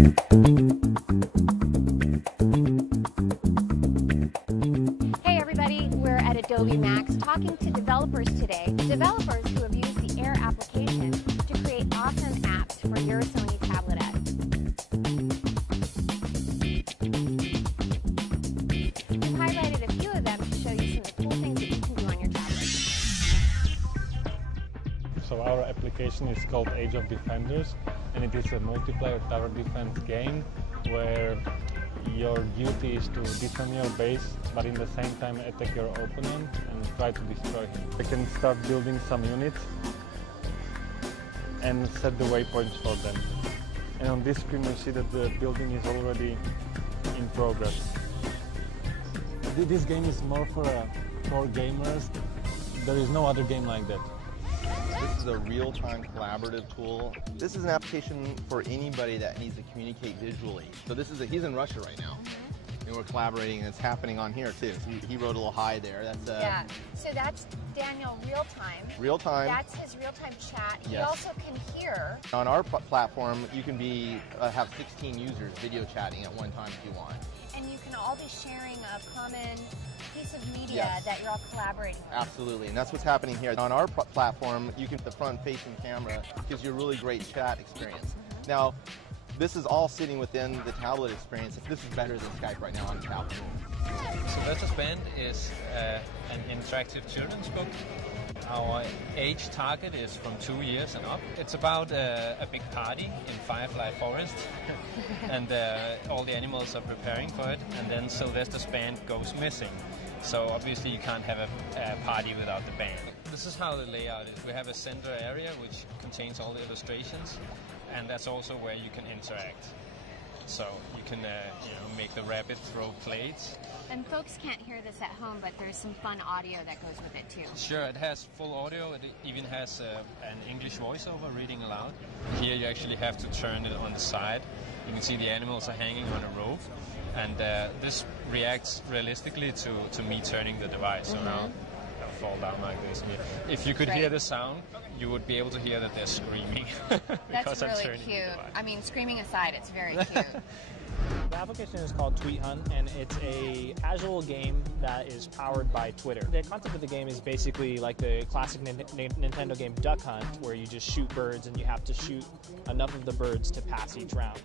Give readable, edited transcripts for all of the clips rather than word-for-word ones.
Hey everybody, we're at Adobe Max talking to developers today. Developers who have used the Air application to create awesome apps for your Sony tabletette. We've highlighted a few of them to show you some of the cool things that you can do on your tablet. So our application is called Age of Defenders, and it is a multiplayer tower defense game where your duty is to defend your base, but in the same time attack your opponent and try to destroy him. You can start building some units and set the waypoints for them. And on this screen you see that the building is already in progress. This game is more for gamers. There is no other game like that. This is a real-time collaborative tool. This is an application for anybody that needs to communicate visually. So he's in Russia right now, and we're collaborating, and it's happening on here too. So he wrote a little hi there. That's yeah. So that's Daniel real-time. Real-time. That's his real-time chat. He Yes. also can hear. On our platform, you can have 16 users video chatting at one time if you want. And you can all be sharing a common piece of media Yes. that you're all collaborating on. Absolutely, and that's what's happening here. On our platform, you can the front-facing camera gives you a really great chat experience. Now, this is all sitting within the tablet experience. This is better than Skype right now on the tablet. So Versus Band is an interactive children's book. Our age target is from 2 years and up. It's about a big party in Firefly Forest, and all the animals are preparing for it, and then Sylvester's band goes missing. So obviously you can't have a party without the band. This is how the layout is. We have a center area which contains all the illustrations, and that's also where you can interact. So you can make the rabbit throw plates. And folks can't hear this at home, but there's some fun audio that goes with it too. Sure, it has full audio. It even has an English voiceover reading aloud. Here you actually have to turn it on the side. You can see the animals are hanging on a rope, and this reacts realistically to me turning the device. So now they'll fall down like this. If you could hear the sound, you would be able to hear that they're screaming. That's really cute. I mean, screaming aside, it's very cute. The application is called Tweet Hunt, and it's a casual game that is powered by Twitter. The concept of the game is basically like the classic Nintendo game Duck Hunt, where you just shoot birds and you have to shoot enough of the birds to pass each round.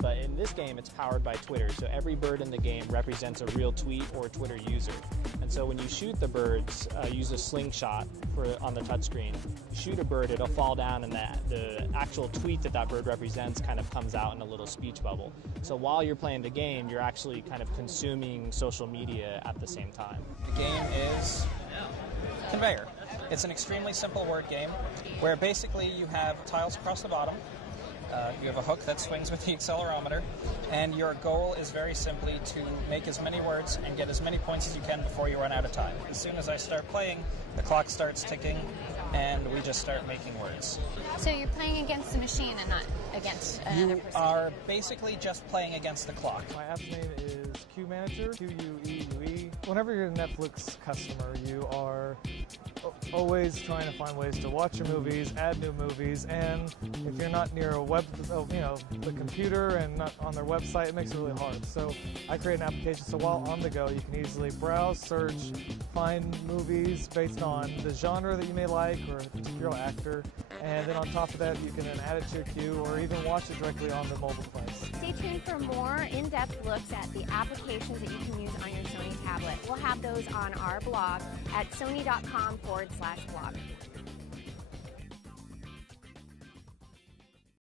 But in this game, it's powered by Twitter, so every bird in the game represents a real tweet or Twitter user. And so when you shoot the birds, use a slingshot on the touchscreen. You shoot a bird, it'll fall down, and the actual tweet that bird represents kind of comes out in a little speech bubble. So while you're playing the game, you're actually kind of consuming social media at the same time. The game is Conveyor. It's an extremely simple word game where basically you have tiles across the bottom. You have a hook that swings with the accelerometer, and your goal is very simply to make as many words and get as many points as you can before you run out of time. As soon as I start playing, the clock starts ticking, and we just start making words. So you're playing against the machine and not against another person? You are basically just playing against the clock. My app's name is Q Manager, Q-U-E-U-E. Whenever you're a Netflix customer, you are always trying to find ways to watch your movies, add new movies, and if you're not near a the computer and not on their website, it makes it really hard. So I create an application so while on the go, you can easily browse, search, find movies based on the genre that you may like or a particular actor, and then on top of that, you can then add it to your queue or even watch it directly on the mobile device. Stay tuned for more in-depth looks at the applications that you can use on your Sony tablet. We'll have those on our blog at sony.com/blog.